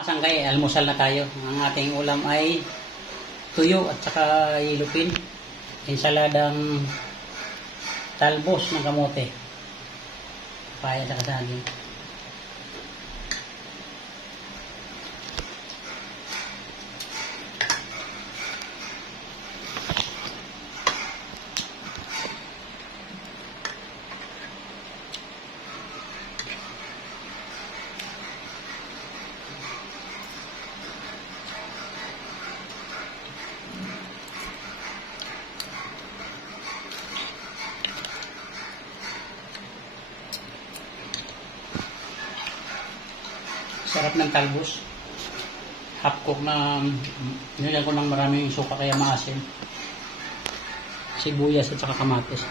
Sanggay, almusal na tayo. Ang ating ulam ay tuyo at saka ilupin. Ensaladang talbos ng kamote. Paya sa saging. Sarap ng talbos. Half cook na nilagyan ko ng maraming suka kaya maasim. Sibuyas at saka kamatis.